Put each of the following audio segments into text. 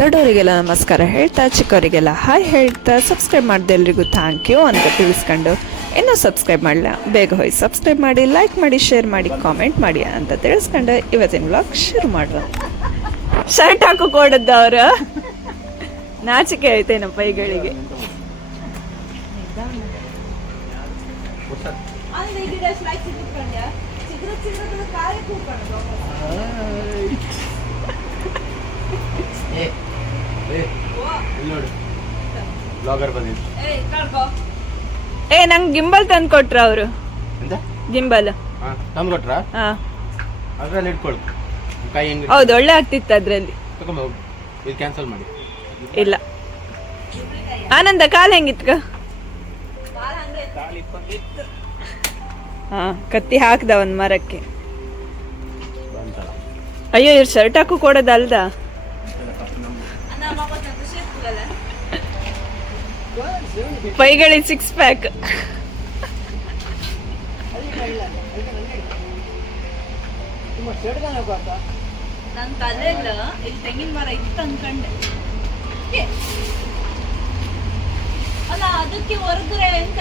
ದೊಡ್ಡವರಿಗೆಲ್ಲ ನಮಸ್ಕಾರ ಹೇಳ್ತಾ ಚಿಕ್ಕವರಿಗೆಲ್ಲ ಹಾಯ್ ಹೇಳ್ತಾ ಸಬ್ಸ್ಕ್ರೈಬ್ ಮಾಡಿದೆ ಎಲ್ರಿಗೂ ಥ್ಯಾಂಕ್ ಯು ಅಂತ ತಿಳಿಸ್ಕೊಂಡು ಇನ್ನೂ ಸಬ್ಸ್ಕ್ರೈಬ್ ಮಾಡಲ್ಲ ಬೇಗ ಹೋಗಿ ಸಬ್ಸ್ಕ್ರೈಬ್ ಮಾಡಿ ಲೈಕ್ ಮಾಡಿ ಶೇರ್ ಮಾಡಿ ಕಾಮೆಂಟ್ ಮಾಡಿ ಅಂತ ತಿಳಿಸ್ಕೊಂಡು ಇವತ್ತಿನ ವ್ಲಾಗ್ ಶುರು ಮಾಡುವ. ಶರ್ಟ್ ಹಾಕೋ ಕೊಡದ್ದು ಅವರು ನಾಚಿಕೆ ಐತೇನ ಪೈಗಳಿಗೆ. ನಂಗೆ ಗಿಂಬಲ್ ತಂದು ಕೊಟ್ರ ಅವರು. ಗಿಂಬಲ್ ಹೌದು, ಒಳ್ಳೆ ಆಗ್ತಿತ್ತು ಅದ್ರಲ್ಲಿ. ಇಲ್ಲ ಆನಂದ ಕಾಲ ಹೆಂಗಿತ್ಕ? ಹಾ, ಕತ್ತಿ ಹಾಕ್ದ ಒಂದ್ ಮರಕ್ಕೆ. ಅಯ್ಯೋ, ಇವ್ರು ಶರ್ಟ್ ಹಾಕು ಕೊಡೋದಲ್ದ. ಪೈಗಳಿಗೆ 6 ಪ್ಯಾಕ್. ನನ್ ತಲೆಲ್ಲ ಇಲ್ಲಿ ತೆಂಗಿನ ಮರ ಇತ್ತು ಅನ್ಕಂಡೆ. ಅಲ್ಲ, ಅದಕ್ಕೆ ಹೊರದ್ರೆ ಎಂತ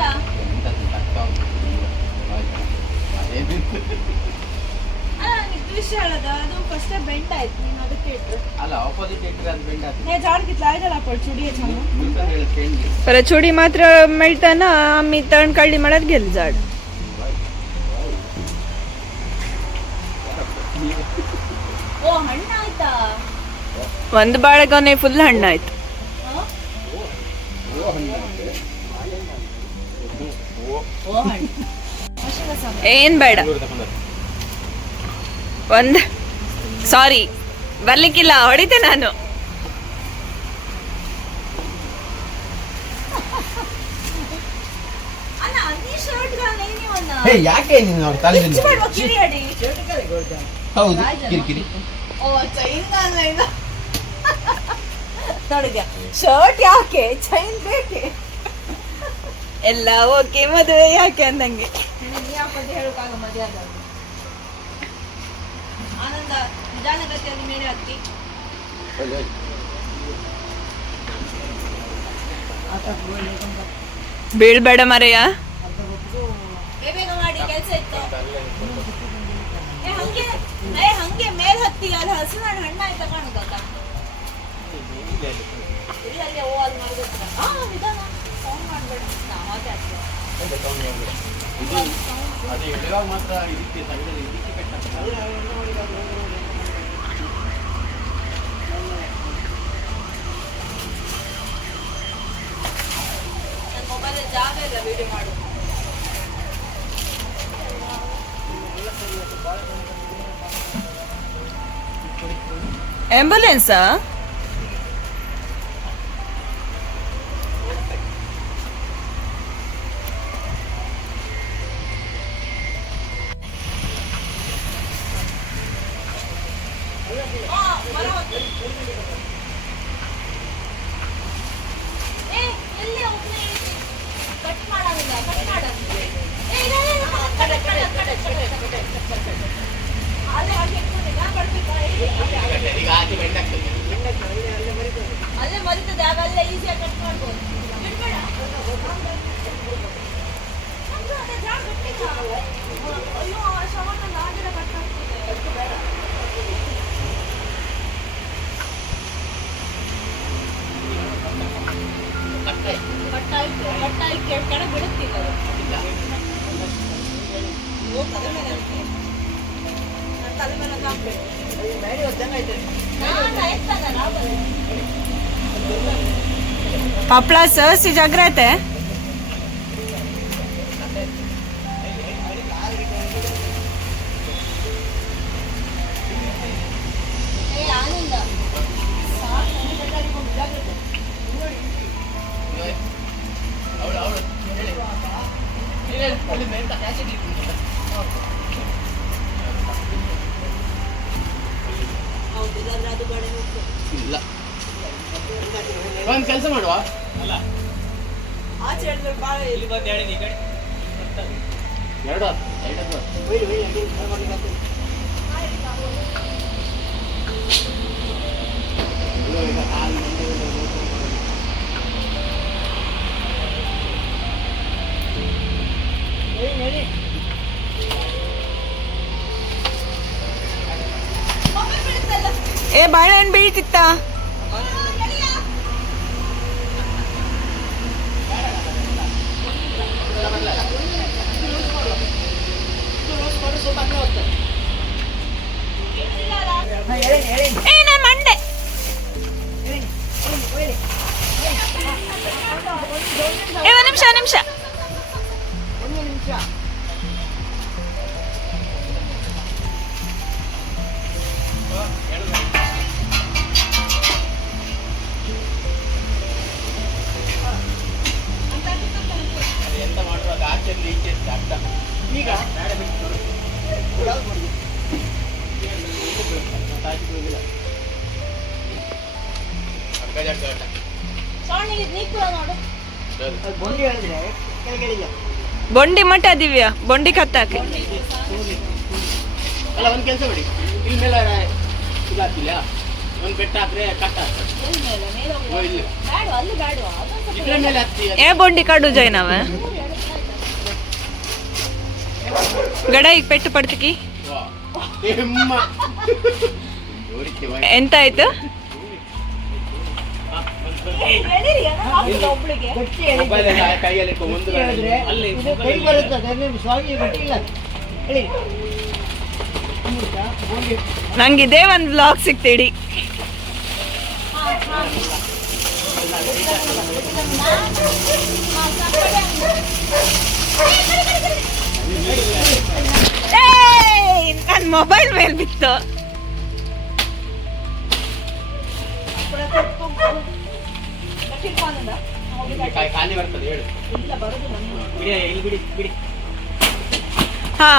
ವಿಷಯ ಹೇಳದ ಅದು ಫಸ್ಟ್ ಬೆಂಡ್ ಆಯ್ತು. ನೀನು ಅದಕ್ಕೆ ಇಟ್ರು ಅಲ್ಲ, ಆಪೋಸಿಟ್ ಇಟ್ರೆ ಅದು ಬೆಂಡ್ ಆಯ್ತು. ಹೇ ಜಾಡ್ ಕಿತ್ಲ ಆಯ್ತಲ್ಲ ಅಪ್ಪ ಚುಡಿಯ ಚಂದ पर चुडी मात्र मेळताना आम्ही तण काढली म्हणत गेल झाड. ಓ, ಹಣ್ಣಾಯ್ತಾ? ಒಂದು ಬಾಳೆಗೊನೆ ಫುಲ್ ಹಣ್ಣಾಯ್ತು. ಏನ್ ಬೇಡ, ಒಂದ್ ಸಾರಿ ಬರ್ಲಿಕ್ಕಿಲ್ಲ, ಹೊಡಿತೆ ನಾನು. ಯಾಕೆ ಶರ್ಟ್ ಯಾಕೆ, ಚೈನ್ ಬೇಕೆ, ಎಲ್ಲ ಓಕೆ, ಮದುವೆ ಯಾಕೆ ಅಂದಂಗೆ. ಹೇಳೋಕ್ಕಾಗ ಮದುವೆ ಆದಾಗ ಆನಂದ ನಿಧಾನಗತಿಯಲ್ಲಿ ಮೇಲೆ ಹತ್ತಿ. ಬೀಳ್ಬೇಡ ಮರೆಯ. ಬೇಗ ಮಾಡಿ, ಕೆಲಸ ಇತ್ತು. ಹಂಗೆ ಮೇಲ್ ಹತ್ತಿ. ಅಲ್ಲಿ ಹಸಿರು ಹಣ್ಣಾಯ್ತಾ ಕಾಣುತ್ತ. ಇಲ್ಲಲ್ಲೇ ಓ ಅಲ್ಲಿ ಮಾಡ್ಬೇಕು. ನಿಧಾನ ಸೌಂಡ್ ಮಾಡ್ಬೇಡ. ನನ್ನ ಮೊಬೈಲ್ ಜಾಗ ಇಲ್ಲ ವಿಡಿಯೋ ಮಾಡು. ಆಂಬ್ಯುಲೆನ್ಸ್ ಅಲ್ಲೇ ಮರಿತದೆ, ಆಗ ಅಲ್ಲೇ ಈಸಿಯಾಗಿ ಕಟ್ ಮಾಡ್ಬೋದು. ಬಿಡ್ಬೇಡ. ಅಯ್ಯೋ, ಆ ಶವನ ಆಗಿರ ಕಟ್ ಆಗ್ತದೆ. ಕಟ್ಟಾಗಿ ಕೆಳಗಡೆ ಬಿಡುತ್ತಿಲ್ಲ. ತಲೆ ಮೇಲೆ ನನ್ನ ತಲೆ ಮೇಲೆ ಹಾಕ್ಬೇಕು. पापड़ा सहसी जागृत है. ಒಂದು ಕೆಲಸ ಮಾಡುವ, ಆಚೆ ಹೇಳಿದ್ರೆ ಬಾಳ ಇಲ್ಲಿ ಬಂದು ಹೇಳಿ ಎರಡು ಬೀಳ್ತಿತ್ತ ಏ ನನ್ ಮಂಡೆ ಏ ಒಂದ್ ನಿಮಿಷ ಎಂತ ಮಾಡುವಾಗ ಆಚೆ ಈಚೆ ಅರ್ಥ ಈಗ ಬೊಂಡಿ ಮಠ ದಿವ್ಯ ಬೊಂಡಿ ಕತ್ತಾಕೆ ಅಲ್ಲ ಒಂದ್ ಕೆಲಸ ಮಾಡಿ ಇಲ್ಲಿ ಮೇಲೆ ಇದಾಕಿಲ್ಲ ಒಂದ್ ಬೆಟ್ಟ ಹಾಕ್ರೆ ಕಟ್ಟ ಇದ್ರ ಮೇಲೆ ಹತ್ತಿ ಏ ಬೊಂಡಿ ಕಾಡು ಜೈನವ ಗಡ ಈಗ ಪೆಟ್ಟು ಪಡ್ತಿಕಿ ಎಂತ ಆಯ್ತು ಕೈಯಲ್ಲಿ ಒಂದು ಅಲ್ಲಿ ನಂಗಿದೇ ಒಂದ್ ವ್ಲಾಗ್ ಸಿಕ್ತಿಡಿ ನನ್ ಮೊಬೈಲ್ ಮೇಲೆ ಬಿತ್ತು ಖಾಲಿ ಬರ್ತದೆ ಹೇಳು ಬಿಡಿ ಇಲ್ಲಿ ಬಿಡಿ ಬಿಡಿ ಹಾ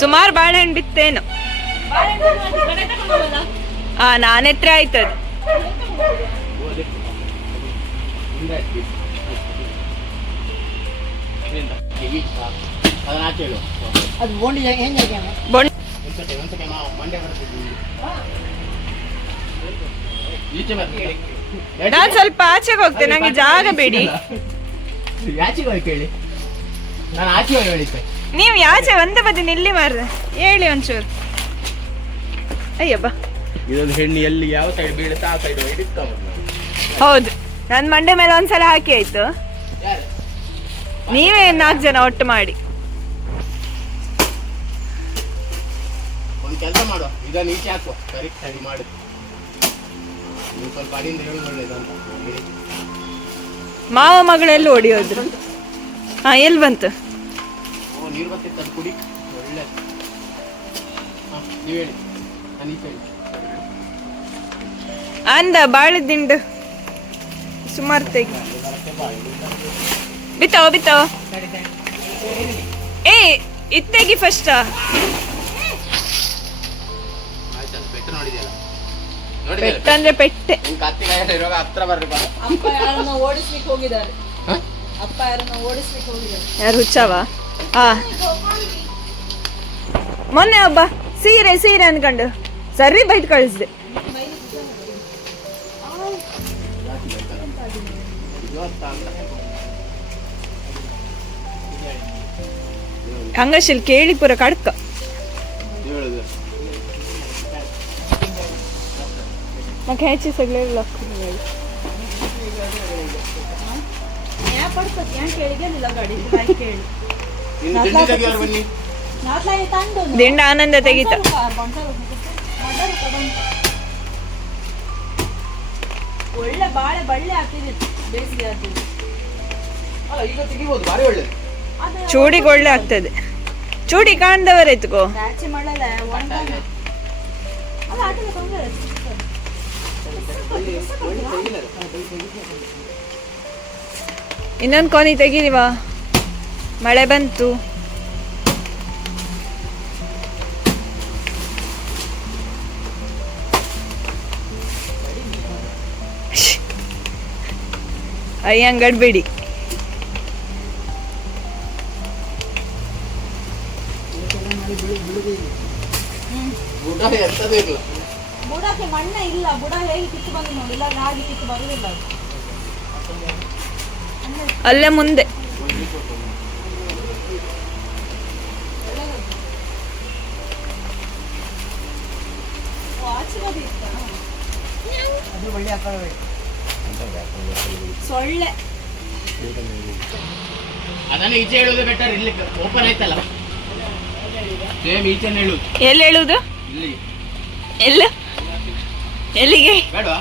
ಸುಮಾರು ಬಾಳೆಹಣ್ಣು ಬಿತ್ತೇನು ಹಾ ನಾನೆತ್ರ ಆಯ್ತದ ಅದನ್ನ ಆಚೆ ಹೇಳು ಅದು ಬೋಂಡಿ ಹೆಂಗೆ ಬೊಂಡಿ ಒಂದ್ಸತಿ ಮಂಡ್ಯ ಬರ್ತಿದ್ವಿ ಈಚೆ ಬರ್ತೀವಿ ನಾನ್ ಸ್ವಲ್ಪ ಆಚೆಗೆ ಹೋಗ್ತೇನೆ ನಂಗೆ ಜಾಗ ಬೇಡಿ ಯಾಚಿಗೆ ಹೋಗಿ ಕೇಳಿ ನಾನು ಆಚೆ ಹೋಗಿ ಹೇಳಿದ್ದೆ ನೀವು ಯಾಚೆ ಒಂದೇ ಬದಿ ನಿಲ್ಲಿ ಮಾರ್ರೆ ಹೇಳಿ ಒಂಚೂರು ಅಯ್ಯಬ್ಬ ಇದೊಂದು ಹೆಣ್ಣು ಎಲ್ಲಿ ಯಾವ ಸೈಡ್ ಬೀಳುತ್ತಾ ಆ ಸೈಡ್ ಹೋಗಿ ಇಟ್ಕೊಂಬ ಹೌದು ನನ್ ಮಂಡೆ ಮೇಲೆ ಒಂದ್ಸಲ ಹಾಕಿ ಆಯ್ತು ಯಾರು ನೀವೇ 4 ಜನ ಒಟ್ಟು ಮಾಡಿ ಒಂದು ಕೆಲಸ ಮಾಡುವ ಇದನ್ನ ಈಚೆ ಹಾಕುವ ಕರೆಕ್ಟ್ ಆಗಿ ಮಾಡಿ ನೀವು ಸ್ವಲ್ಪ ಅಡಿಯಿಂದ ಹೇಳಿ ಒಳ್ಳೇದು ಅಂತ ಹೇಳಿ. ಮಾವ ಮಗಳೆಲ್ಲ ಹೊಡಿಯೋದ್ರು ಹಾ ಎಲ್ಲಿ ಬಂತು ಓ ನೀರು ಬರ್ತಿತ್ತು ಅದು ಕುಡಿ ಒಳ್ಳೇದು ಹಾಂ ನೀವು ಹೇಳಿ ನಾನು ಈಚೆ ಹೇಳಿ ಅಂದ ಬಾಳೆ ದಿಂಡು ಸುಮಾರು ತೆಗಿ ಬಿತ್ತಾವ ಏ ಇತ್ತೆಗಿ ಫಸ್ಟ್ ಆಯ್ತಲ್ಲ ಬೆಟ್ಟ ನೋಡಿದೆಯಲ್ಲ ಪೆಟ್ಟಂದ್ರೆ ಪೆಟ್ಟೆ ನಿನ್ ಕತ್ತಿಗಾಯ ಇರುವಾಗ ಹತ್ರ ಬರ್ರಿ ಬಾ ಅಪ್ಪ ಯಾರನ್ನ ಓಡಿಸ್ಲಿಕ್ಕೆ ಹೋಗಿದ್ದಾರೆ ಅಪ್ಪ ಯಾರನ್ನ ಓಡಿಸ್ಲಿಕ್ಕೆ ಹೋಗಿದ್ದಾರೆ ಯಾರು ಹುಚ್ಚವ ಹಾ ಮೊನ್ನೆ ಒಬ್ಬ ಸೀರೆ ಅನ್ಕೊಂಡು ಸರಿ ಬೈಟ್ ಕಳಿಸ್ದೆ ಹಂಗಶಿಲ್ ಕೇಳಿ ಪೂರ ಕಡ್ಕ ಹೇಳುದು मग ह्याची सगळे ಯಾ ಪಡ್ತತಿ ಯಾಕೆ ಕೇಳಿಗೆಲ್ಲ ಗಾಡಿ ಲೈಕ್ ಕೇಳಿ ಇನ್ನು ತಿಂಡಿ ತೆಗಿಯೋರು ಬನ್ನಿ ನಾತ್ಲೈ ತಂಡು ದಿಂಡ ಆನಂದ ತೆಗಿತ ಒಳ್ಳೆ ಬಾಳೆ ಬಳ್ಳಿ ಹಾಕಿದ್ರು ಬೇಸಿಗೆ ಹಾಕಿದ್ರು ಅಲ್ಲ ಈಗ ತೆಗಿಬೋದು ಭಾರಿ ಒಳ್ಳೇದು ಚೂಡಿಗೆ ಒಳ್ಳೆ ಆಗ್ತದೆ ಚೂಡಿ ಕಾಣ್ದವರ ಎತ್ಕೋ ರಾಚಿ ಮಾಡಲ್ಲ ಒಂದ ಅಲ್ಲ ಆಟದ ತೊಂದರೆ ಇನ್ನೊಂದು ಕೊನಿ ತೆಗೀರಿವಾ ಮಳೆ ಬಂತು ಅಯ್ಯಂಗಡ್ಬೇಡಿ ಊಟ ಎಂತದೂ ಇಲ್ಲ ಬುಡಕ್ಕೆ ಮಣ್ಣ ಇಲ್ಲ ಬುಡ ಹೇಗೆ ಕಿತ್ತು ಬಂದು ನೋಡಿ ಇಲ್ಲ ರಾಗಿ ಕಿತ್ತು ಬರುವುದಿಲ್ಲ ಅದು. ಅಲ್ಲೇ ಮುಂದೆ ಸೊಳ್ಳೆ ಅದನ್ನ ಈಚೆ ಹೇಳುದು ಬೆಟರ್. ಇಲ್ಲಿ ಓಪನ್ ಆಯ್ತಲ್ಲ, ಸೇಮ್ ಈಚೆನೆ ಹೇಳುದು. ಎಲ್ಲಿ ಹೇಳುದು? ಇಲ್ಲಿ ಎಲ್ಲ ಎಲ್ಲಿಗೆ ಬೇಡವಾ?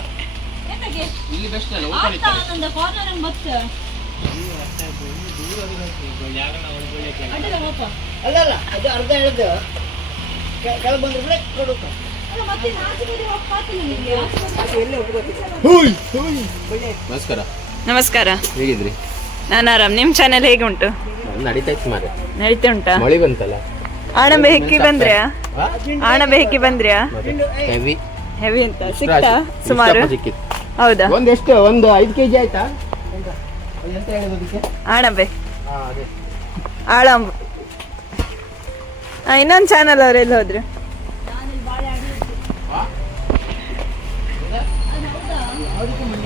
ಎಂತಕ್ಕೆ ಇಲ್ಲಿ ಬೆಸ್ಟ್ ಅಲ್ಲ, ಓಪನ್ ಆಗ್ತಾ ಆಯ್ತಲ್ಲ. ಒಂದೊಂದು ಕಾರ್ನರ್ ಬಸ್ ಅಡ್ಡಿಲ್ಲ ಹೋಪ. ಅಲ್ಲ ಅದು ಅರ್ಧ ಎಳ್ದು ಕೆಳಗೆ ಬಂದ್ರೆ ಕೊಡುತ್ತ. ಅಲ್ಲ ಮತ್ತೆ ನಾಚಿ ಬೀದಿ ಹೋಗಿ ಪಾತಿಲ್ಲ ನಿಮಗೆ. ನಮಸ್ಕಾರ. ನಮಸ್ಕಾರ, ಹೇಗಿದ್ರಿ? ನಾನು ಆರಾಮ್. ನಿಮ್ಮ ಚಾನೆಲ್ ಹೇಗೆ ಉಂಟು? ನಡೀತಾ ಇತ್ತು ಮಾರೆ. ನಡೀತಾ ಉಂಟಾ? ಮಳಿ ಬಂತಲ್ಲ, ಆಣಬೆ ಹೆಕ್ಕಿ ಬಂದ್ರ್ಯಾ? ಆಣಬೆ ಹೆಕ್ಕಿ ಬಂದ್ರ್ಯಾ? ಹೆವಿ ಹೆವಿ ಅಂತ ಸಿಕ್ತಾ ಸುಮಾರು? ಸಿಕ್ಕಿತ್ತು. ಹೌದಾ? ಒಂದೆಷ್ಟು ಒಂದು 5 kg ಆಯ್ತಾ? ಎಂತ ಹೇಳೋದು ಅದಕ್ಕೆ? ಆಣಬೆ, ಅದೇ ಆಳಂಬು. ಇನ್ನೊಂದು ಚಾನಲ್ ಅವ್ರು ಎಲ್ಲಿ ಹೋದ್ರು? ನಾನಿಲ್ಲಿ ಬಾಳೆ ಆಡಿದ್ದು. ಹಾ? ಅದು ಹೌದಾ?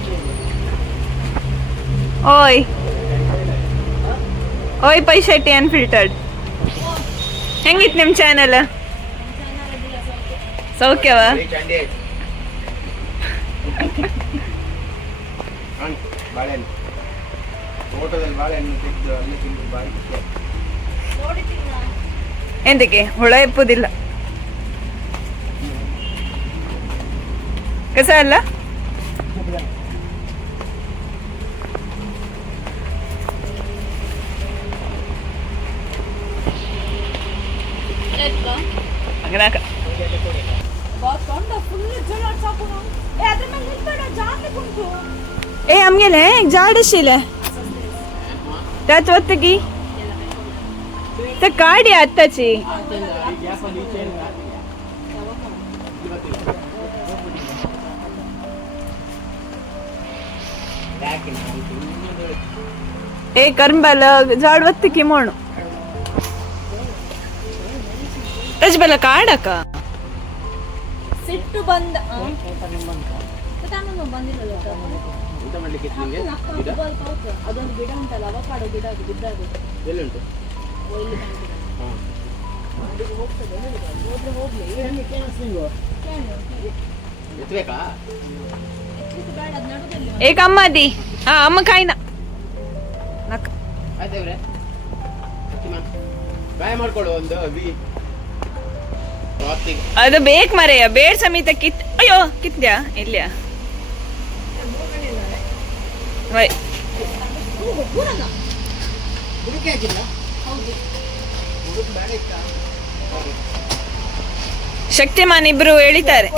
ಓಯ್ ಓಯ್ ಪೈಶೆಟ್ಟಿ ಅನ್ಫಿಲ್ಟರ್ಡ್. ಹೆಂಗಿತ್ತು ನಿಮ್ಮ ಚಾನಲ್? ಸೌಖ್ಯವಾ? ಚಂಡಿ ಆಯ್ತು. ಬಾಳೆಹಣ್ಣು ತೋಟದಲ್ಲಿ ಬಾಳೆಹಣ್ಣು ತೆಗೆದು ಅಲ್ಲಿ ತಿಂದು ಬಾಯಿ ನೋಡಿದ್ದೀರಾ? ಎಂತಕ್ಕೆ ಹುಳ ಎಪ್ಪುದಿಲ್ಲ, ಕಸ ಅಲ್ಲ. ಅಂಗನಾಕ ಬಾಸ್ ತೊಂಡ ಫುಲ್ ಜೋಳಾಡ್ ಸಾಕು ನಾವು. ಅದ್ರ ಮೇಲೆ ನಿಲ್ಬೇಡ, ಜಾಸ್ತಿ ಕುಂಟು. ಏ ಅಮ್ಗೆಲೆ ಜಾಡಶೀಲ ಒತ್ತಗಿ ಕಾಡಿ ಅತ್ತಚಿ ಏ ಕರ್ಂಬಲ ಜಾಡ್ ಒತ್ತಕಿ ಮೋಣು ತಜ್ಬಲ ಕಾಡಕ ಸಿಟ್ಟು ಬಂದ ಬಂದಿಲ್ಲ. ಊಟ ಮಾಡ್ಲಿಕ್ಕೆ ಇತ್ತು ನಿಂಗೆ? ಗಿಡ? ಅದೊಂದು ಗಿಡ ಉಂಟಲ್ಲ, ಅವಕಾಡೋ ಗಿಡ, ಅದು ಬಿದ್ದದು. ಎಲ್ಲುಂಟು? ಇಲ್ಲಿ ಬಂದಿದೆ. ಹಾ. ಅಲ್ಲಿಗೆ ಹೋಗ್ತದೆ, ಹೋದ್ರೆ ಹೋಗ್ಲಿ. ಎತ್ತಬೇಕಾ? ಎತ್ತಲಿಕ್ಕೆ ಬೇಡ, ಅದು ನಡುದಲ್ಲಿ ಏಕ ಅಮ್ಮದಿ ಅಮ್ಮ ಕಾಯಿನ ನಕ್ಕ ಆಯ್ತವ್ರೆ, ಬಾಯ್ ಮಾಡ್ಕೊಳ್ಳು ಒಂದು ವಿ ಹೊತ್ತಿಗೆ. ಅದು ಬೇಕು ಮರೆಯ, ಬೇಡ್ ಸಮೇತ ಕಿತ್. ಅಯ್ಯೋ ಕಿತ್ದ್ಯಾ? ಇಲ್ಯಾ? ವೈ ಹುಡುಕಿ ಹಾಕಿಲ್ಲ. ಶಕ್ತಿಮಾನ್ ಇಬ್ರು ಎಳಿತಾರೆ.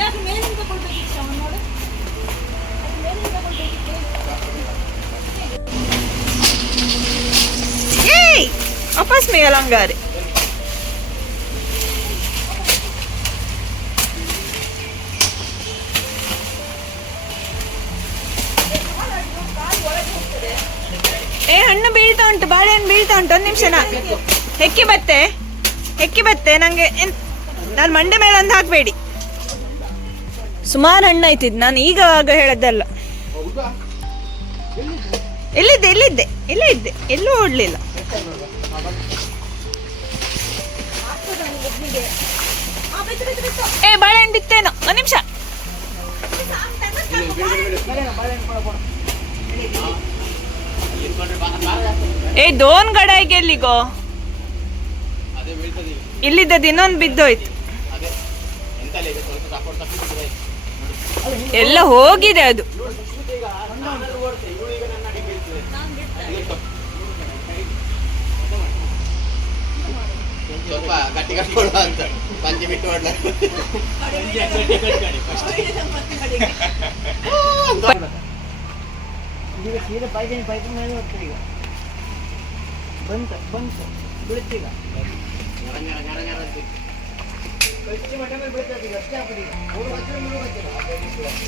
ಯಾಕೆ ಮೇಲಿಂದ ಕೊಡ್ಬೇಕಿತ್ತು ಅವನು ನೋಡು, ಅದು ಮೇಲಿಂದ ಕೊಡ್ಬೇಕಿತ್ತು. ಏಯ್ ವಾಪಸ್ ಮೇಲಂಗಾರೆ. ಏ ಹಣ್ಣು ಬೀಳ್ತಾ ಉಂಟು, ಬಾಳೆಹಣ್ಣು ಬೀಳ್ತಾ ಉಂಟು. ಒಂದು ನಿಮಿಷ, ಹೆಕ್ಕಿ ಬತ್ತೆ ನಂಗೆ. ನಾನು ಮಂಡೆ ಮೇಲೆ ಒಂದು ಹಾಕಬೇಡಿ. ಸುಮಾರು ಹಣ್ಣು ಆಯ್ತಿದ್, ನಾನು ಈಗ ಹೇಳದ್ದಲ್ಲ. ಹೌದಾ? ಇಲ್ಲೇ ಇದ್ದೆ ಎಲ್ಲೂ ಓಡ್ಲಿಲ್ಲ. ಏ ಬಾಳೆಹಣ್ಣು ಬಿತ್ತೇನೋ. ಒಂದು ನಿಮಿಷ. ಏ ದೋನ್ ಗಡಾಯಿಗೆ ಎಲ್ಲಿಗೋ? ಅದೇ ಬೀಳ್ತದೆ ಈಗ. ಇಲ್ಲಿದ್ದದ್ದು ಇನ್ನೊಂದು ಬಿದ್ದೋಯ್ತು. ಅದೇ ಎಂತಲ್ಲ ಇದೆ, ಸ್ವಲ್ಪ ಸಪೋರ್ಟ್ ತಪ್ಪಿದ್ರೆ ಎಲ್ಲ ಹೋಗಿದೆ ಅದು. ಸ್ವಲ್ಪ ಗಟ್ಟಿ ಕಟ್ಕೊಳ್ಳುವ ಅಂತ ಪಂಚೆ ಬಿಟ್ಟು ಮಾಡ್ಲ. ಈಗ ಸೀರೆ ಪಾಯ್ತೀನಿ ಮೇಲೆ ಹೋಗ್ತಾರೆ. ಈಗ ಬಂತು ಬೀಳ್ತೀಗ ಕಚ್ಚಿ ಮಟ್ಟ ಮೇಲೆ ಬೀಳ್ತದೆ. ಈಗ ಅಷ್ಟೇ ಆಗ್ತದೆ. ಈಗ 3 ವರ್ಷ ಮುಂದೆ ಬರ್ತೀರ.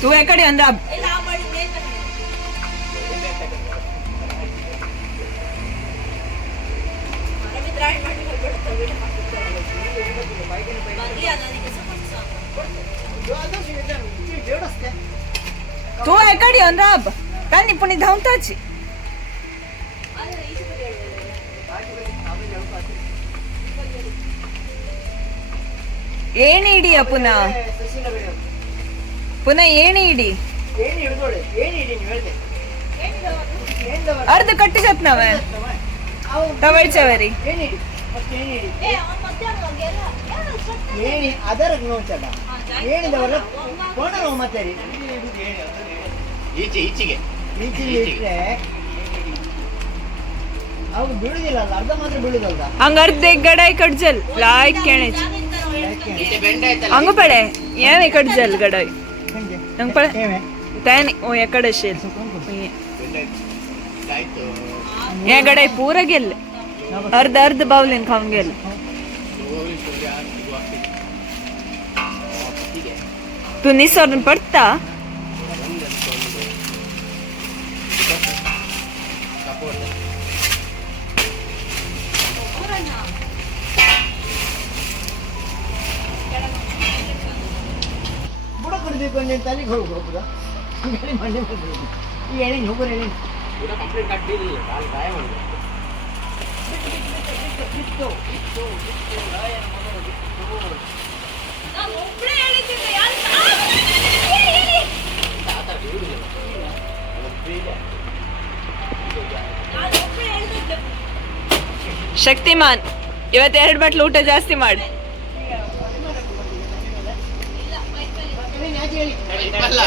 ತೂ ಕಡೆ ಅಂದ ಇಲ್ಲ ಆ ಮಾಡಿ ಮೇಲೆ ಡ್ರಾಯಿಂಗ್ ಮಾಡಿ ಹೋಗ್ಬಿಡ್ತಾರೆ. तू एकडे येऊन राब त्यांनी पुणे धावताची ಏಣಿ ಇಡಿಯ ಪುನಃ ಪುನಃ ಏಣಿ ಇಡಿ ಏನು ಹಿಡ್ದೋಳೆ ಏನು ಹಿಡಿ ನೀವು ಹೇಳ್ತೆ ಅರ್ಧ ಕಟ್ಟಿಗತ್ ನಾವ ತವಳ್ಚವರಿ ಏನು ಹಿಡಿ ಫಸ್ಟ್ ಏನು ಹಿಡಿ ಏಣಿ ಅದರ ನೋಡ್ತಲ್ಲ ಏನಿದವಲ್ಲ ಕೊಂಡ ನೋವು ಮತ್ತೆ ರೀ ಈಚೆಗೆ ಈಚೆಗೆ ಇಟ್ಟರೆ ಅವು ಬೀಳುದಿಲ್ಲ ಅರ್ಧ ಮಾತ್ರ ಬೀಳುದಲ್ದ ಹಂಗ ಅರ್ಧ ಗಡಾಯಿ ಕಡ್ಜಲ್ ಲಾಯ್ಕ್ ಕೇಣಿಚ್ ಈಚೆ ಬೆಂಡ ಆಯ್ತಲ್ಲ ಹಂಗ ಪಡೆ ಏನೇ ಕಡ್ಜಲ್ ಗಡಾಯಿ ಹೆಂಗೆ ನಂಗೆ ಪಡೆ ಏವೆ ತೇನೆ ಓ ಎಕಡೆ ಶೇಲ್ ಬೆಂಡ ಆಯ್ತು ಏ ಗಡಾಯಿ ಪೂರ ಗೆಲ್ಲ ಅರ್ಧ ಅರ್ಧ ಬಾವ್ಲಿನ್ ಹಂಗೆಲ್ಲ तू निसर्ग पड़ता ಬುಡ ಕೊಡಬೇಕು ಅಂತ ತಲೆಗೆ ಹೋಗ್ಬೋದಾ ಗಾಡಿ ಮಂಡಿ ಮಾಡ್ಬೋದು ಈ ಎಣ್ಣೆ ಹೋಗೋರು ಎಣ್ಣೆ ಪೂರ ಕಂಪ್ಲೀಟ್ ಕಟ್ಟಿಲ್ಲ ಕಾಲು ಗಾಯ ಮಾಡಿದೆ ಶಕ್ತಿಮಾನ್ ಇವತ್ತು 2 ಬಟ್ಲು ಊಟ ಜಾಸ್ತಿ ಮಾಡಿ ಅಲ್ಲ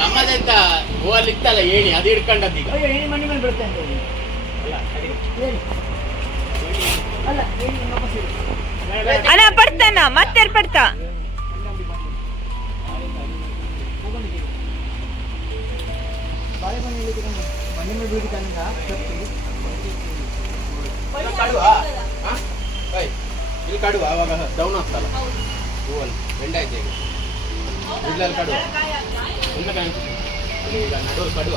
ನಮ್ಮದೆಂತ ಹೂವಲ್ಲಿ ಇತ್ತಲ್ಲ ಏಣಿ ಅದು ಹಿಡ್ಕೊಂಡದ್ದು ಈಗ ಅಯ್ಯೋ ಎಣ್ಣೆ ಮಂಡಿ ಮೇಲೆ ಬೀಳುತ್ತೆ ಅಂತ ಹೇಳಿ ಹೇಳಿ ಅಲ್ಲ ಎಣ್ಣೆ ವಾಪಸ್ ಇಡು. ಅಣ್ಣ ಪಡ್ತಾನ ಮತ್ತೆ ಪಡ್ತಾ ಬಾಳೆಗೊನೆ ಇಳಿದು ಮಂಡಿ ಮೇಲೆ ಬೀಳ್ಬೇಕಂತ ಕಡುವ ಇಲ್ಲಿ ಕಡುವ ಅವಾಗ ಡೌನ್ ಆಗ್ತಲ್ಲ ಹೂವಲ್ಲಿ ಬೆಂಡ ಆಯ್ತು ಈಗ ಇಡ್ಲಲ್ಲಿ ಕಡುವ ಇನ್ನ ಈಗ ನಡುವಲ್ಲಿ ಕಡುವ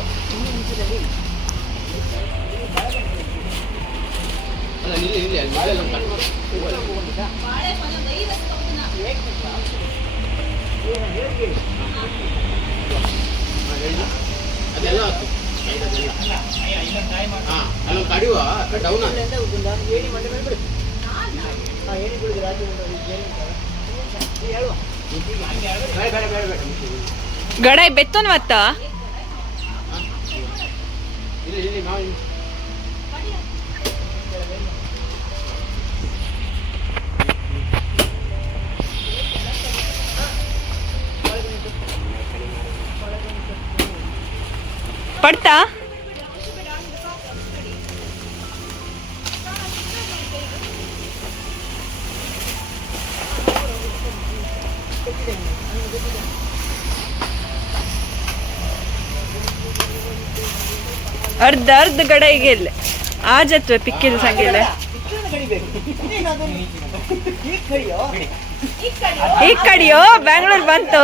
ಅಲ್ಲ ನಿಲ್ಲಿ ಅಲ್ಲಿ ಮೊದಲು ಒಂದು ಕಡುವ ಹೂವಲ್ಲಿ ಅದೆಲ್ಲ ಆಯ್ತು ಹಾ ಅಲ್ಲೊಂದು ಕಡುವ ಡೌನ್ ಆಗ ಎಂತ ಗೊತ್ತುಂಟಾ? ಏಣಿ ಮಂಡಿ ಮೇಲೆ ಬೀಳುತ್ತೆ ಏಣಿ ಬೀಳುದು ರಾತ್ರಿ ಹೇಳುವ ಬೇಡ ಬೇಡ ಬೇಡ ಬೇಡ ಗಡಾಯಿ ಬೆತ್ತೋನ್ ಮತ್ತ ಇಲ್ಲಿ ಇಲ್ಲಿ ನಾವು ಪಡ್ತಾ ಅರ್ಧ ಅರ್ಧ ಗಡಾಯಿಗೆ ಇಲ್ಲ ಆಜತ್ವೆ ಪಿಕ್ಕಿಲ್ ಸಂಗಿಲ್ಲ ಈ ಕಡಿಯೋ ಬ್ಯಾಂಗ್ಳೂರ್ ಬಂತು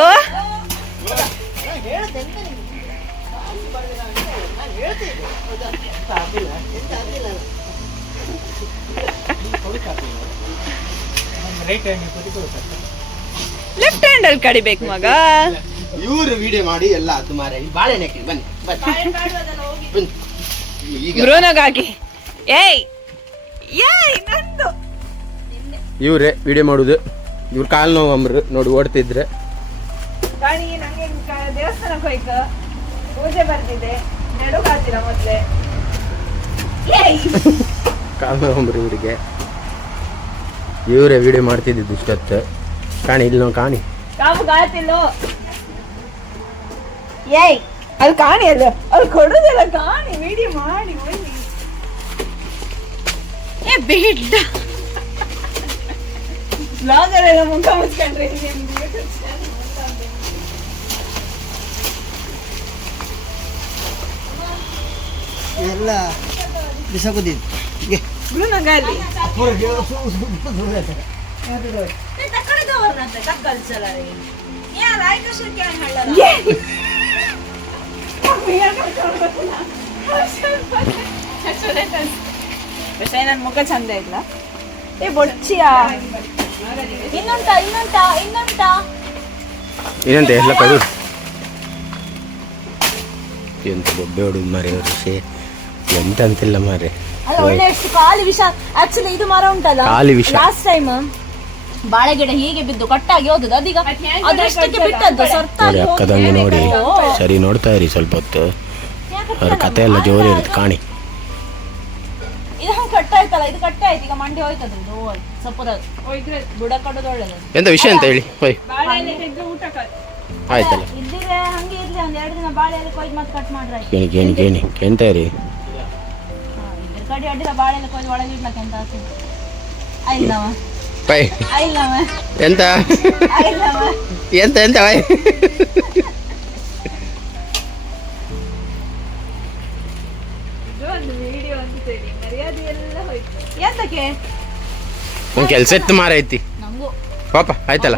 ಲೆಫ್ಟ್ ಹ್ಯಾಂಡ್ ಅಲ್ಲಿ ಕಡಿಬೇಕು ಮಗ ಇವರು ವಿಡಿಯೋ ಮಾಡಿ ಎಲ್ಲ ಅದು ಮಾರ ಬಾಳೆಹಣ್ಣು ಹಾಕಿ ಬನ್ನಿ ಬನ್ನಿ ಈಗ ಬ್ರೋನಗಾಗಿ ಏಯ್ ಏಯ್ ನಂದು ಇವರೇ ವಿಡಿಯೋ ಮಾಡುದು ಇವ್ರ ಕಾಲು ನೋವು ಅಂಬ್ರು ನೋಡಿ ಓಡ್ತಿದ್ರೆ ಗಾಡಿ ನಂಗೆ ದೇವಸ್ಥಾನಕ್ಕೆ ಹೋಯ್ಕ ಪೂಜೆ ಬರ್ತಿದೆ ನಡುಗಾತಿರ ಮೊದ್ಲೆ ಕಾಲು ನೋವು ಅಂಬ್ರು ಇವರಿಗೆ ಇವರೇ ವಿಡಿಯೋ ಮಾಡ್ತಿದ್ದಿದ್ದು ಇಷ್ಟೊತ್ತು ಕಾಣಿ ಇಲ್ಲಿ ನಾವು ಕಾಣಿ ಕಾಮು ಗಾತಿಲ್ಲೋ ಏಯ್ ಅದು ಕಾಣಿ ಅಲ್ಲ ಅದು ಕೊಡುದಿಲ್ಲ ಕಾಣಿ ವಿಡಿಯೋ ಮಾಡಿ ಹೋಗಿ ಏ ಬಿಡ್ಡ ಬ್ಲಾಗರ್ ಎಲ್ಲ ಮುಖ ಮುಚ್ಕೊಂಡ್ರೆ ಎಲ್ಲ ಬಿಸಾಕೋದಿದ್ದು ಬ್ರೂನಗಾಲಿ പക്ഷേ ನನ್ನ ಮುಖ ಚಂದ ಇಲ್ಲ ಏ ಬೊಚ್ಚಿಯಾ ಇನ್ನುಂಟಾ ಏನಂತೆ ಎಲ್ಲ ಕಡು ಎಂತ ಬೊಬ್ಬೆ ಹೊಡುದು ಮಾರಿ ಅವರು ಸೇ ಎಂತ ಅಂತಿಲ್ಲ ಮಾರೆ ಅಲ್ಲ ಒಳ್ಳೆ ಎಷ್ಟು ಖಾಲಿ ವಿಷ ಆಕ್ಚುಲಿ ಇದು ಮರ ಉಂಟಲ್ಲ ಖಾಲಿ ವಿಷ. ಲಾಸ್ಟ್ ಟೈಮ್ ಬಾಳೆ ಗಿಡ ಹೀಗೆ ಬಿದ್ದು ಕಟ್ಟಾಗಿ ಹೋದದ್ದು ಅದೀಗ ಅದಷ್ಟಕ್ಕೆ ಬಿಟ್ಟದ್ದು ನೋಡಿ ಸರ್ತಾಗಿ ಅಕ್ಕದಂಗೆ ನೋಡಿ ಸರಿ ನೋಡ್ತಾ ಇರಿ ಸ್ವಲ್ಪ ಹೊತ್ತು ಅವ್ರ ಕತೆ ಎಲ್ಲ ಜೋರಿ ಇರುತ್ತೆ ಕಾಣಿ. ಇದು ಹಂಗೆ ಕಟ್ಟಾಯ್ತಲ್ಲ, ಇದು ಕಟ್ಟಾಯ್ತು ಈಗ ಮಂಡಿ ಹೋಯ್ತದ ಇದು ಸಪುರ ಬುಡ ಕಡೋದು ಒಳ್ಳೇದು. ಎಂತ ವಿಷಯ ಅಂತ ಹೇಳಿ ಹೋಯ್ ಆಯ್ತಲ್ಲ ಇದ್ದಿದ್ರೆ ಹಂಗೆ ಇರ್ಲಿ ಒಂದ್ 2 ದಿನ ಬಾಳೆ ಎಲೆ ಕೊಯ್ದು ಮತ್ತೆ ಕಟ್ ಮಾಡ್ರೆ ಆಯ್ತು. ಕೇಣಿ ಕೇಳ್ತಾ ಇರಿ. ಇದ್ರ ಕಡೆ ಅಡ್ಡಿಲ್ಲ, ಬಾಳೆ ಎಲೆ ಕೊಯ್ದು ಒಳಗೆ ಇಡ್ಲಕ್ಕೆ ಅಂತ ಆಸೆ ಆಯ್ಲವ ಬೈ ಆಯ್ಲವ ಎಂತ ಆಯ್ಲವ ಎಂತ ಎಂತ ಬೈ ಎಂತಕ್ಕೆ ಒಂದು ಕೆಲಸ ಇತ್ತು ಮಾರೈತಿ ನಂಗೂ ಪಾಪ ಆಯ್ತಲ್ಲ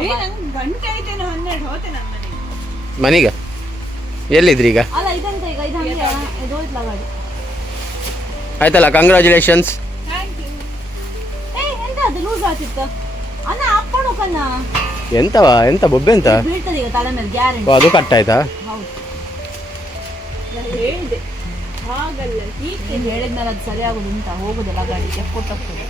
ಗಂಟೆ ಐತೆ 12 ಹೋತೆ ನನ್ನ ಮನೆಗೆ. ಮನೀಗ ಎಲ್ಲಿದ್ರಿ ಈಗ? ಅಲ್ಲ ಇದಂತ ಈಗ ಇದು ಹಂಗೆ ಇದು ಹೋಯ್ತಲ್ಲ ಗಾಡಿ. ಆಯ್ತಲ್ಲ ಕಂಗ್ರ್ಯಾಚುಲೇಷನ್ಸ್. ಎಂತ ಅದು ಲೂಸ್ ಆಗ್ತಿತ್ತು ಅಣ್ಣ ಅಪ್ಪಣು ಕಣ್ಣ ಎಂತವಾ ಎಂತ ಬೊಬ್ಬೆ ಅಂತ ಬೀಳ್ತದೆ ಈಗ ತಲೆ ಮೇಲೆ ಗ್ಯಾರಂಟಿ. ಅದು ಕಟ್ ಆಯ್ತಾ? ಹೌದು ಹೇಳಿದೆ ಹಾಗಲ್ಲ ಹೀಗೆ ಹೇಳಿದ್ಮೇಲೆ ಅದು ಸರಿ ಆಗುದು ಅಂತ ಹೋಗುದಿಲ್ಲ ಗಾಡಿ ಕೊಟ್ಟೋಗ್ತದೆ.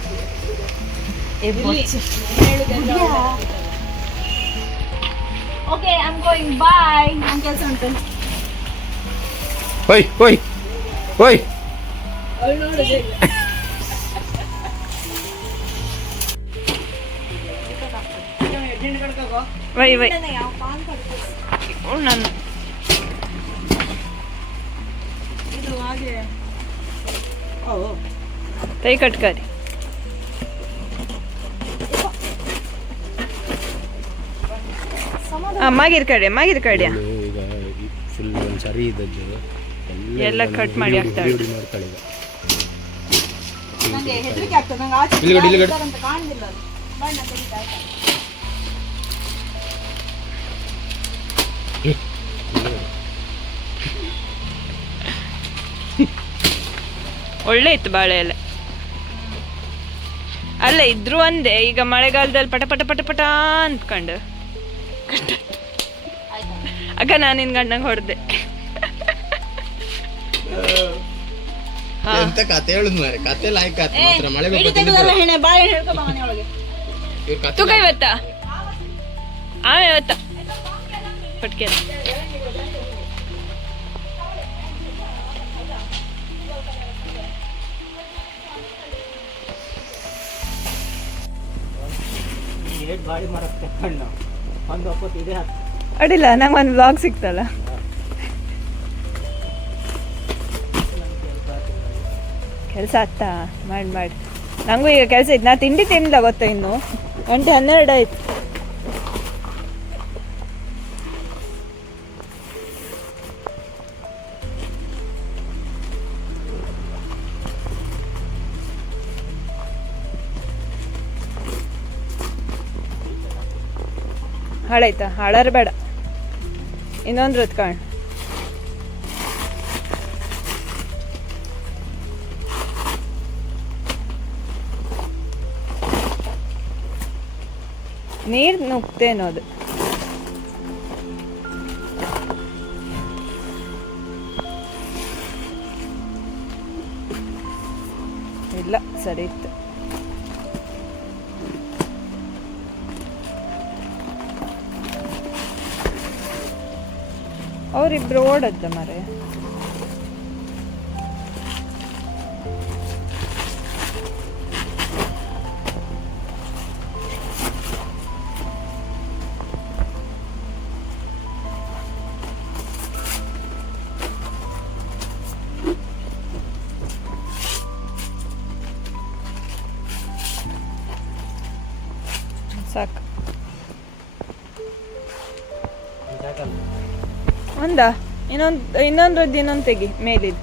ಓಕೆ ಐ ಆಮ್ ಗೋಯಿಂಗ್ ಬಾಯ್, ನನ್ನ ಕೆಲಸ ಉಂಟು. ಹೋಯ್ ಹೋಯ್ ಹೋಯ್ ವೈ ವೈ ಯಾವ ಪಾನ್ ಕಟ್ಬೋದು ನಾನು ಇದು ಹಾಗೆ ಕೈ ಕಟ್ಕರಿ. ಮಾಗಿರ್ ಕಡೆ ಈಗ ಫುಲ್ ಒಂದು ಸರಿ ಇದ್ದದ್ದು ಎಲ್ಲ ಕಟ್ ಮಾಡಿ ಹಾಕ್ತಾಳೆ. ಮಾಡ್ತಾಳೆ ಈಗ. ನಂಗೆ ಹೆದರಿಕೆ ಆಗ್ತದೆ, ನಂಗೆ ಆಚೆ ಇಲ್ಲಿ ಗಡಿ, ಇಲ್ಲಿ ಗಡಿ. ಇದ್ದಾರಂತ ಕಾಣುದಿಲ್ಲ ಅದು ಬಣ್ಣ ತೆಗಿತಾ ಇರ್ತಾರೆ. ಒಳ್ಳೆ ಇತ್ತು ಬಾಳೆ ಎಲೆ. ಅಲ್ಲ ಇದ್ರು ಒಂದೇ, ಈಗ ಮಳೆಗಾಲದಲ್ಲಿ ಪಟ ಪಟ ಪಟ ಪಟ ಅಂದ್ಕೊಂಡು ಅಕ್ಕ ನಾನು ನಿನ್ ಗಂಡಂಗೆ ಹೊಡೆದೆ. ಎಂತ ಕತೆ ಹೇಳುದು ಮಾರೆ, ಕತೆ ಲಾಯ್ಕ್ ಆಯ್ತು ಮಾತ್ರ ಮಳೆ ಇಡೀ ತೆಗೆದಲ್ಲ ಹೆಣೆ ಬಾಳೆ ಹೇಳ್ಕೊ ಬಾ ಮನೆಯೊಳಗೆ. ತೂಕ ಇವತ್ತ ಇವತ್ತ ಪಟ್ಕೆ ಗಾಡಿ ಮಾಡಕ್ ತಕೊಂಡು ಒಂದು ಒಪ್ಪತ್ತು ಇದೆ ಅಡಿಲ್ಲ, ನಂಗೆ ಒಂದು ವ್ಲಾಗ್ ಸಿಕ್ತಲ್ಲ. ಕೆಲಸ ಆಗ್ತಾ ಮಾಡಿ ನಂಗೂ ಈಗ ಕೆಲಸ ಇತ್ತು. ನಾ ತಿಂಡಿ ತಿನ್ನಿಲ್ಲ ಗೊತ್ತಾ, ಇನ್ನು 1:12 ಆಯ್ತು. ಹಾಳಾಯ್ತಾ? ಹಾಳಾರ ಬೇಡ, ಇನ್ನೊಂದು ರತ್ ಕಾಣ್. ನೀರು ನುಗ್ತೇನೋ ಅದು. ಇಲ್ಲ ಸರಿ ಇತ್ತು. ಅವರಿಬ್ರು ಓಡದ್ದ ಮರೆ. ಸಾಕು ಒಂದ ಇನ್ನೊಂದ್ರದ್ದು ಇನ್ನೊಂದು ತೆಗಿ ಮೇಲಿದ್ದು.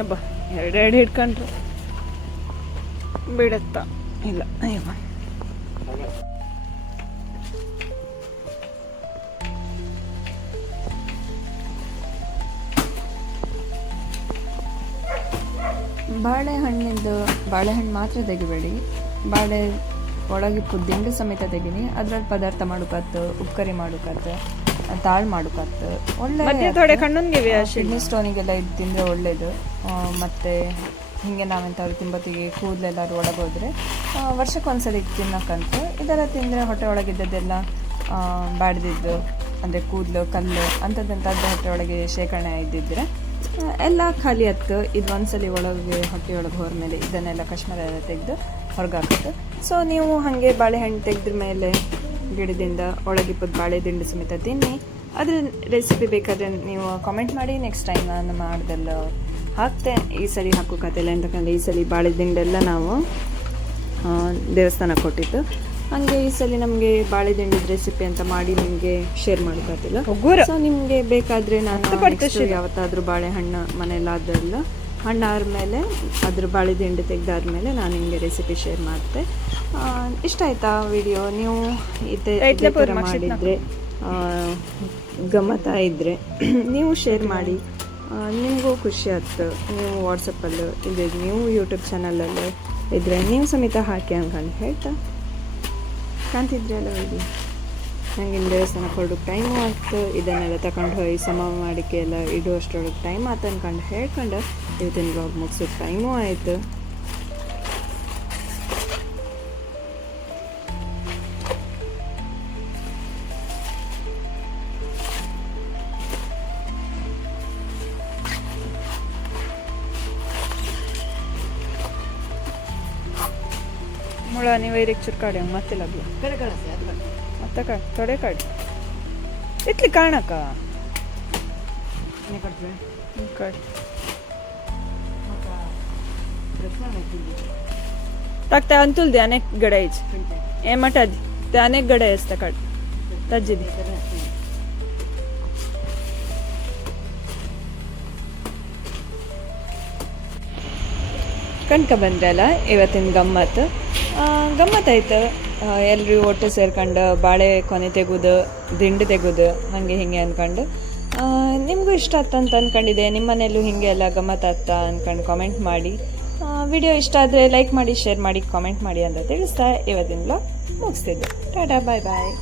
ಹಬ್ಬ ಎರಡೆರಡು ಹಿಡ್ಕೊಂಡ್ರು ಬಿಡುತ್ತಾ ಇಲ್ಲ ಅಯ್ಯಮ್ಮ. ಬಾಳೆಹಣ್ಣು ಮಾತ್ರ ತೆಗಿಬೇಡಿ, ಬಾಳೆ ಒಳಗಿಪ್ಪು ದಿಂಡು ಸಮೇತ ತೆಗೀನಿ. ಅದ್ರಲ್ಲಿ ಪದಾರ್ಥ ಮಾಡುಕತ್ತು, ಉಪ್ಪುಕರಿ ಮಾಡುಕತ್ತು, ತಾಳು ಮಾಡುಕತ್ತು. ಒಳ್ಳೆ ಕಿಡ್ನಿ ಸ್ಟೋನಿಗೆಲ್ಲ ಇದು ತಿಂದರೆ ಒಳ್ಳೇದು. ಮತ್ತು ಹೀಗೆ ನಾವೆಂಥವ್ರು ತಿಂಬತ್ತಿಗೆ ಕೂದಲೆಲ್ಲರೂ ಒಳಗೋದ್ರೆ ವರ್ಷಕ್ಕೊಂದ್ಸಲಿ ತಿನ್ನಕ್ಕಂತ ಇದೆಲ್ಲ ತಿಂದರೆ ಹೊಟ್ಟೆ ಒಳಗಿದ್ದದ್ದೆಲ್ಲ ಬಾಡ್ದಿದ್ದು ಅಂದರೆ ಕೂದಲು ಕಲ್ಲು ಅಂಥದ್ದಂಥದ್ದು ಹೊಟ್ಟೆ ಒಳಗೆ ಶೇಖರಣೆ ಇದ್ದಿದ್ರೆ ಎಲ್ಲ ಖಾಲಿ ಹತ್ತು. ಇದು ಒಂದ್ಸಲಿ ಒಳಗೆ ಹೊಟ್ಟೆಯೊಳಗೆ ಹೋದ್ಮೇಲೆ ಇದನ್ನೆಲ್ಲ ಕಶ್ಮೀರ ಎಲ್ಲ ತೆಗೆದು ಹೊರಗಾಕತ್ತು. ಸೊ ನೀವು ಹಾಗೆ ಬಾಳೆಹಣ್ಣು ತೆಗೆದ್ರ ಮೇಲೆ ಗಿಡದಿಂದ ಒಳಗಿಪ್ಪದ ಬಾಳೆ ದಿಂಡು ಸಮೇತ ತಿನ್ನಿ. ಅದ್ರ ರೆಸಿಪಿ ಬೇಕಾದರೆ ನೀವು ಕಾಮೆಂಟ್ ಮಾಡಿ, ನೆಕ್ಸ್ಟ್ ಟೈಮ್ ನಾನು ಮಾಡ್ದೆಲ್ಲ ಹಾಕ್ತೆ. ಈ ಸಲ ಹಾಕೋಕತ್ತಿಲ್ಲ ಅಂತಂದರೆ ಈ ಸಲ ಬಾಳೆ ದಿಂಡೆಲ್ಲ ನಾವು ದೇವಸ್ಥಾನ ಕೊಟ್ಟಿದ್ದು. ಹಾಗೆ ಈ ಸಲ ನಮಗೆ ಬಾಳೆ ದಿಂಡಿದ ರೆಸಿಪಿ ಅಂತ ಮಾಡಿ ನಿಮಗೆ ಶೇರ್ ಮಾಡೋಕ್ಕಾಗ್ತಿಲ್ಲ. ಸೊ ನಿಮಗೆ ಬೇಕಾದರೆ ನಾನು ಯಾವತ್ತಾದರೂ ಬಾಳೆಹಣ್ಣು ಮನೆಯಲ್ಲಾದೆಲ್ಲ ಹಣ್ಣಾದ್ಮೇಲೆ ಅದ್ರ ಬಾಳೆ ದಿಂಡು ತೆಗೆದಾದ್ಮೇಲೆ ನಾನು ನಿಮಗೆ ರೆಸಿಪಿ ಶೇರ್ ಮಾಡ್ತೆ. ಇಷ್ಟ ಆಯಿತಾ ವಿಡಿಯೋ? ನೀವು ಇದೇ ಥರ ಮಾಡಿದರೆ ಗಮ್ಮತ್ತಾ ಇದ್ದರೆ ನೀವು ಶೇರ್ ಮಾಡಿ, ನಿಮಗೂ ಖುಷಿ ಆಯ್ತು. ನೀವು ವಾಟ್ಸಪ್ಪಲ್ಲೂ ಇದೆ, ನೀವು ಯೂಟ್ಯೂಬ್ ಚಾನಲಲ್ಲೂ ಇದ್ದರೆ ನೀವು ಸಮೇತ ಹಾಕಿ ಅಂದ್ಕೊಂಡು ಹೇಳ್ತಾ ಕಾಣ್ತಿದ್ರಿ ಅಲ್ಲ ವಿಡಿಯೋ. ನನಗೆ ದೇವಸ್ಥಾನಕ್ಕೆ ಹೊರಡೋಕ್ಕೆ ಟೈಮು ಆಯ್ತು. ಇದನ್ನೆಲ್ಲ ತಗೊಂಡು ಹೋಗಿ ಸಮ ಮಾಡಿಕೆ ಎಲ್ಲ ಇಡುವಷ್ಟರೊಳಗೆ ಟೈಮ್ ಆಯ್ತು ಅಂದ್ಕೊಂಡು ಹೇಳ್ಕೊಂಡು ಇವತ್ತಿನ ಬ್ಲಾಗ್ ಮುಗಿಸೋ ಟೈಮು ಆಯಿತು. मुळा आणि वैरिक चुरकाडे ಮತ್ತೆ लागलो आता काय थोडे काढ इतली काढ का काढ टाक ते अंतुल दे अनेक गडायचे ए मटा दे ते अनेक गडाय असतं काढ तज्जी दे ಕಣ್ಕ ಬಂದ್ರಲ್ಲ ಇವತ್ತಿನ ಗಮ್ಮತ್ತಾಯ್ತು. ಎಲ್ಲರೂ ಒಟ್ಟು ಸೇರ್ಕೊಂಡು ಬಾಳೆ ಕೊನೆ ತೆಗೆದು ದಿಂಡು ತೆಗೆದು ಹಾಗೆ ಹೀಗೆ ಅಂದ್ಕೊಂಡು ನಿಮಗೂ ಇಷ್ಟ ಆಯ್ತಂತ ಅಂದ್ಕೊಂಡಿದ್ದೆ. ನಿಮ್ಮ ಮನೆಯಲ್ಲೂ ಹೀಗೆ ಎಲ್ಲ ಗಮ್ಮತ್ತಾಗ್ತಾ ಅಂದ್ಕೊಂಡು ಕಾಮೆಂಟ್ ಮಾಡಿ. ವಿಡಿಯೋ ಇಷ್ಟ ಆದರೆ ಲೈಕ್ ಮಾಡಿ, ಶೇರ್ ಮಾಡಿ, ಕಾಮೆಂಟ್ ಮಾಡಿ ಅಂತ ತಿಳಿಸ್ತಾ ಇವತ್ತಿನ ಬ್ಲಾಗ್ ಮುಗಿಸ್ತಿದ್ದೆ. ಟಾಟಾ, ಬಾಯ್ ಬಾಯ್.